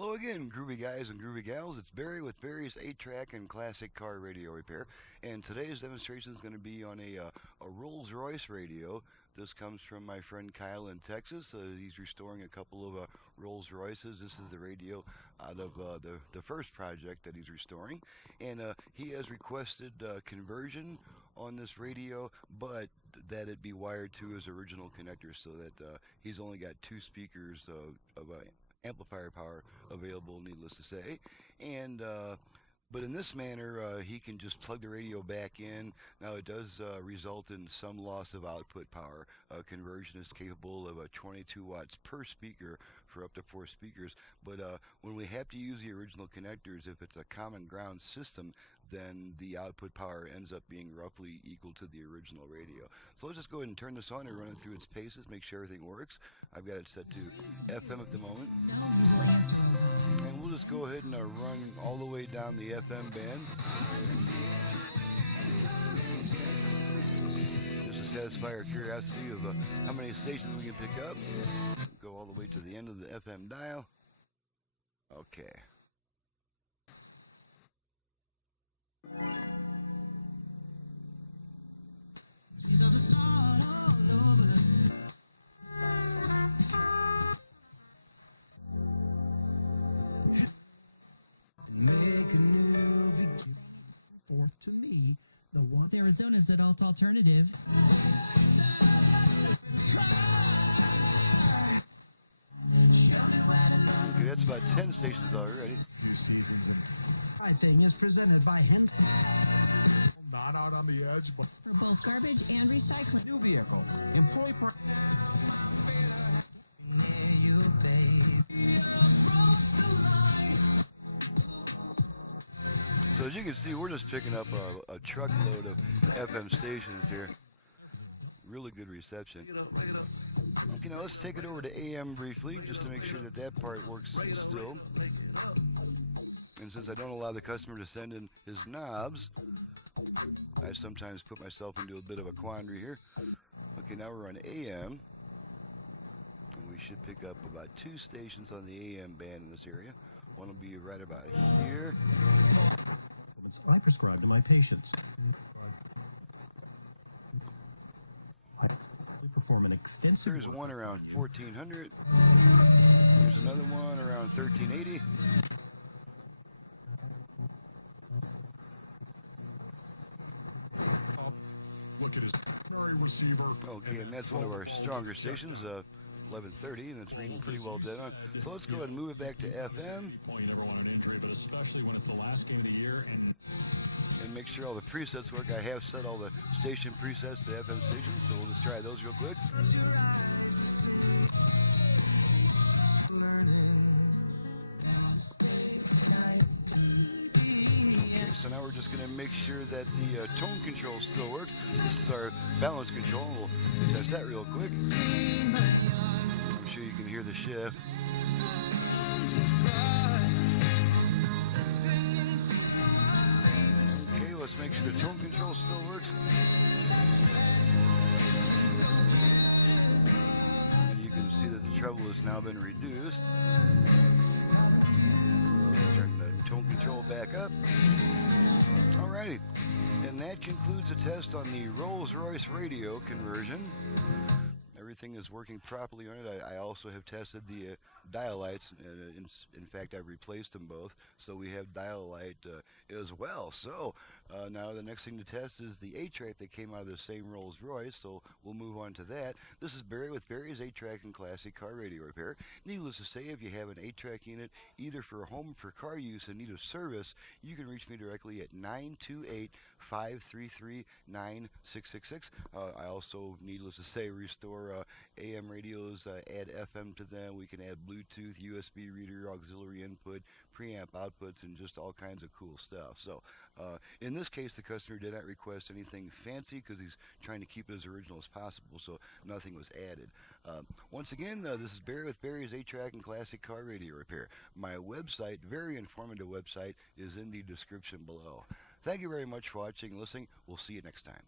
Hello again, groovy guys and groovy gals. It's Barry with Barry's 8-track and classic car radio repair. And today's demonstration is going to be on a Rolls-Royce radio. This comes from my friend Kyle in Texas. He's restoring a couple of Rolls-Royces. This is the radio out of the first project that he's restoring. And he has requested conversion on this radio, but that it be wired to his original connector so that he's only got 2 speakers of amplifier power available, needless to say. And but in this manner, he can just plug the radio back in. Now, it does result in some loss of output power. Conversion is capable of 22 watts per speaker for up to 4 speakers. But when we have to use the original connectors, if it's a common ground system, then the output power ends up being roughly equal to the original radio. So let's just go ahead and turn this on and run it through its paces, make sure everything works. I've got it set to FM at the moment. I know you will answer, oh God. And we'll just go ahead and run all the way down the FM band. Just to satisfy our curiosity of how many stations we can pick up. Go all the way to the end of the FM dial. Okay. Please have to start all over. And make a new beginning. Forth to me, the one. Arizona's adult alternative. Try. Show me where to look. That's about 10 stations already. Few seasons, and My thing is presented by Hen. not out on the edge, but For both garbage and recycling. new vehicle. Employee Near you, baby. Approach the line. So as you can see, we're just picking up a truckload of FM stations here. Really good reception. Break it up, break it up. You know, let's take it over to AM briefly, Break it just up, to make break it sure up. that part works. Break it up, still. break it up, break it up. And since I don't allow the customer to send in his knobs, I sometimes put myself into a bit of a quandary here. Okay, now we're on AM. We should pick up about 2 stations on the AM band in this area. One will be right about here. I prescribe to my patients. I perform an extensive There's work one around on you. 1400. There's another one around 1380. look at his primary receiver, Okay, and and then that's throw one of the our ball to stronger the check stations, down. 1130, and it's Well, Wolf, pretty as well you done. said, So let's go ahead and move it back to obviously at any FM. point you never want an injury, but especially when it's the last game of the year and And make sure all the presets work. I have set all the station presets to FM stations, so we'll just try those real quick. Close your eyes to see. Learning. Now stay night. So now we're just going to make sure that the tone control still works. This is our balance control. We'll test that real quick. I'm sure you can hear the shift. Okay, let's make sure the tone control still works. You can see that the treble has now been reduced. Tone control back up. Alrighty. And that concludes the test on the Rolls-Royce radio conversion. Everything is working properly on it. I also have tested the dial lights. In fact, I've replaced them both. So we have dial light as well. So now the next thing to test is the 8-track that came out of the same Rolls-Royce. So we'll move on to that. This is Barry with Barry's 8-track and classic car radio repair. Needless to say, if you have an 8-track unit, either for home or for car use in need of service, you can reach me directly at 928-533-9666. I also, needless to say, restore AM radios, add FM to them. We can add Bluetooth, USB reader, auxiliary input, preamp outputs, and just all kinds of cool stuff. So in this case, the customer did not request anything fancy because he's trying to keep it as original as possible, so nothing was added. Once again, this is Barry with Barry's 8-track and classic car radio repair. My website, very informative website, is in the description below. Thank you very much for watching and listening. We'll see you next time.